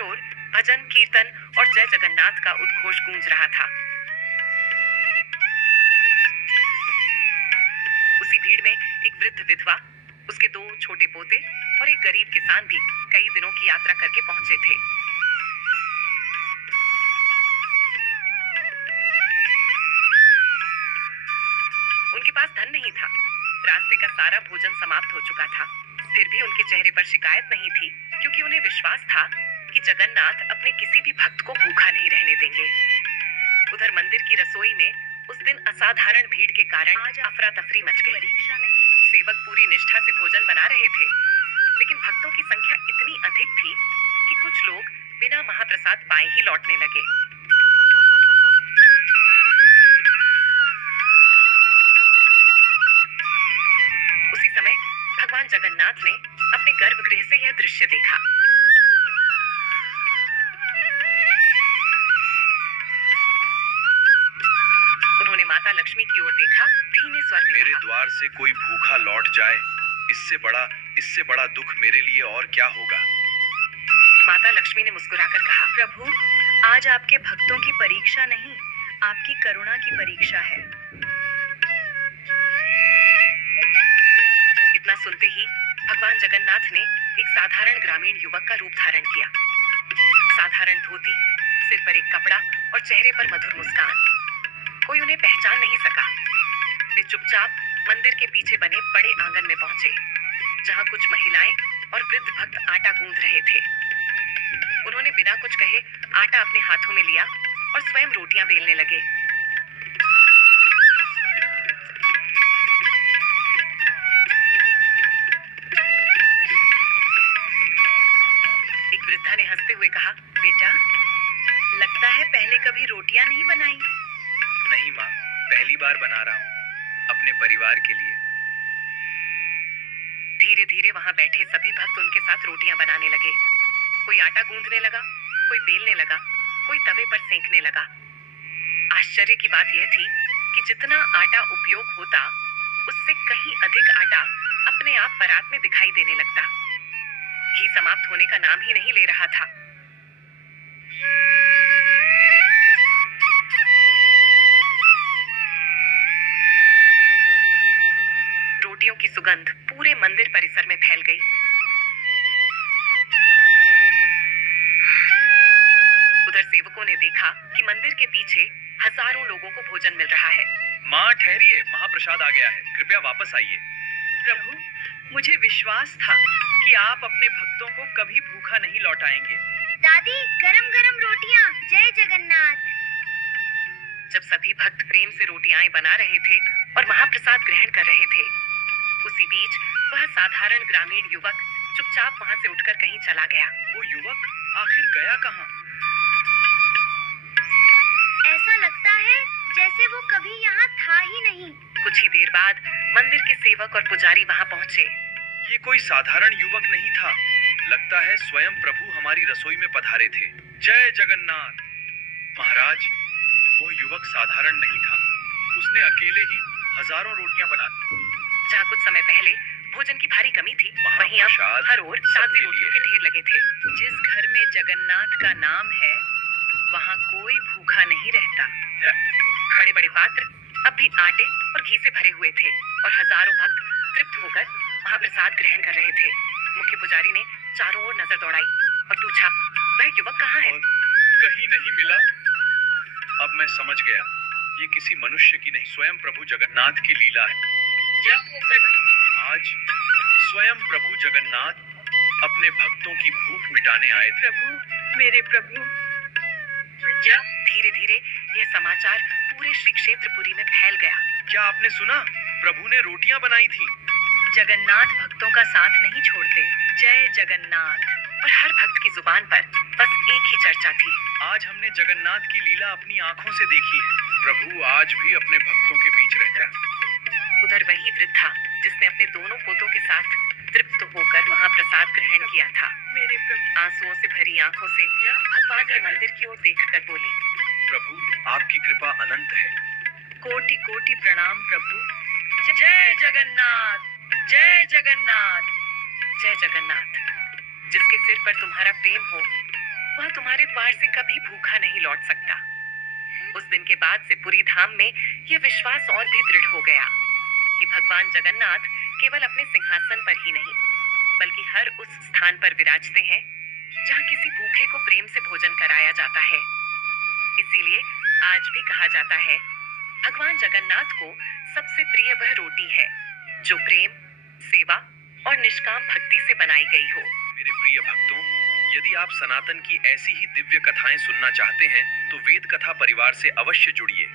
हर ओर भजन कीर्तन और जय जगन्नाथ का उद्घोष गूंज रहा था। उसी भीड़ में एक वृद्ध विधवा, उसके दो छोटे पोते और एक गरीब किसान भी कई दिनों की यात्रा करके पहुंचे थे। उनके पास धन नहीं था, रास्ते का सारा भोजन समाप्त हो चुका था। फिर भी उनके चेहरे पर शिकायत नहीं थी, क्योंकि उन्हें विश्वास था कि जगन्नाथ अपने किसी भी भक्त को भूखा नहीं रहने देंगे। उधर मंदिर की रसोई में उस दिन असाधारण भीड़ के कारण अफरा तफरी मच गई। परीक्षा नहीं, सेवक पूरी निष्ठा से भोजन बना रहे थे, लेकिन भक्तों की संख्या इतनी अधिक थी कि कुछ लोग बिना महाप्रसाद पाए ही लौटने लगे। उसी समय भगवान जगन्नाथ ने अपने गर्भगृह से यह दृश्य देखा। उन्होंने माता लक्ष्मी की ओर देखा, धीमे स्वर में मेरे कहा, द्वार से कोई भूखा लौट जाए, इससे बड़ा दुख मेरे लिए और क्या होगा। माता लक्ष्मी ने मुस्कुराकर कहा, प्रभु, आज आपके भक्तों की परीक्षा नहीं, आपकी करुणा की परीक्षा है। इतना सुनते ही भगवान जगन्नाथ ने एक साधारण ग्रामीण युवक का रूप धारण किया। साधारण धोती, सिर पर एक कपड़ा और चेहरे पर मधुर मुस्कान। कोई उन्हें पहचान नहीं सका। वे चुपचाप मंदिर के पीछे बने बड़े आंगन में पहुंचे, जहां कुछ महिलाएं और वृद्ध भक्त आटा गूंथ रहे थे। उन्होंने बिना कुछ कहे आटा अपने हाथों में लिया और स्वयं रोटियां बेलने लगे। एक वृद्धा ने हंसते हुए कहा, बेटा, लगता है पहले कभी रोटियां नहीं बनाई। नहीं माँ, पहली बार बना रहा हूँ, अपने परिवार के लिए। धीरे धीरे वहां बैठे सभी भक्त उनके साथ रोटियां बनाने लगे। कोई आटा गूंथने लगा, कोई बेलने लगा, कोई तवे पर सेंकने लगा। आश्चर्य की बात यह थी कि जितना आटा उपयोग होता, उससे कहीं अधिक आटा अपने आप परात में दिखाई देने लगता। घी समाप्त होने का नाम ही नहीं ले रहा था। रोटियों की सुगंध पूरे मंदिर परिसर में फैल गई। उधर सेवकों ने देखा कि मंदिर के पीछे हजारों लोगों को भोजन मिल रहा है। माँ ठहरिए, महाप्रसाद आ गया है, कृपया वापस आइए। प्रभु, मुझे विश्वास था कि आप अपने भक्तों को कभी भूखा नहीं लौटाएंगे। दादी, गरम गरम रोटियां, जय जगन्नाथ। जब सभी भक्त प्रेम से रोटियां बना रहे थे और महाप्रसाद ग्रहण कर रहे थे, उसी बीच वह साधारण ग्रामीण युवक चुपचाप वहां से उठकर कहीं चला गया। वो युवक आखिर गया कहाँ? ऐसा लगता है जैसे वो कभी यहाँ था ही नहीं। कुछ ही देर बाद मंदिर के सेवक और पुजारी वहां पहुंचे। ये कोई साधारण युवक नहीं था, लगता है स्वयं प्रभु हमारी रसोई में पधारे थे। जय जगन्नाथ। महाराज, वो युवक साधारण नहीं था, उसने अकेले ही हजारों रोटियां बना दी। जहाँ कुछ समय पहले भोजन की भारी कमी थी, वहीं अब महाप्रसाद हर ओर ताजी रोटियों के ढेर लगे थे। जिस घर में जगन्नाथ का नाम है, वहाँ कोई भूखा नहीं रहता। बड़े बड़े पात्र अब भी आटे और घी से भरे हुए थे और हजारों भक्त तृप्त होकर महाप्रसाद ग्रहण कर रहे थे। मुख्य पुजारी ने चारों ओर नजर दौड़ाई और पूछा, वह युवक कहाँ है? कहीं नहीं मिला। अब मैं समझ गया, ये किसी मनुष्य की नहीं, स्वयं प्रभु जगन्नाथ की लीला है। आज स्वयं प्रभु जगन्नाथ अपने भक्तों की भूख मिटाने आए थे। प्रभु, मेरे प्रभु। धीरे धीरे यह समाचार पूरे श्री क्षेत्रपुरी में फैल गया। क्या आपने सुना? प्रभु ने रोटियां बनाई थी। जगन्नाथ भक्तों का साथ नहीं छोड़ते। जय जगन्नाथ। और हर भक्त की जुबान पर बस एक ही चर्चा थी, आज हमने जगन्नाथ की लीला अपनी आंखों से देखी है। प्रभु आज भी अपने भक्तों के बीच रहता है। उधर वही वृद्धा जिसने अपने दोनों पोतों के साथ तृप्त होकर महाप्रसाद ग्रहण किया था, मेरे प्रभु, आंसुओं से भरी आंखों से भगवान के मंदिर की ओर देखकर बोली, प्रभु आपकी कृपा अनंत है। कोटि कोटि प्रणाम प्रभु। जय जगन्नाथ, जय जगन्नाथ। जय जगन्नाथ। जिसके सिर पर तुम्हारा प्रेम हो, वह तुम्हारे द्वार से कभी भूखा नहीं लौट सकता। उस दिन के बाद से पुरी धाम में यह विश्वास और भी दृढ़ हो गया कि भगवान जगन्नाथ केवल अपने सिंहासन पर ही नहीं, बल्कि हर उस स्थान पर विराजते हैं जहाँ किसी भूखे को प्रेम से भोजन कराया जाता है। इसीलिए आज भी कहा जाता है, भगवान जगन्नाथ को सबसे प्रिय वह रोटी है जो प्रेम, सेवा और निष्काम भक्ति से बनाई गई हो। मेरे प्रिय भक्तों, यदि आप सनातन की ऐसी ही दिव्य कथाएं सुनना चाहते हैं तो वेद कथा परिवार से अवश्य जुड़िए।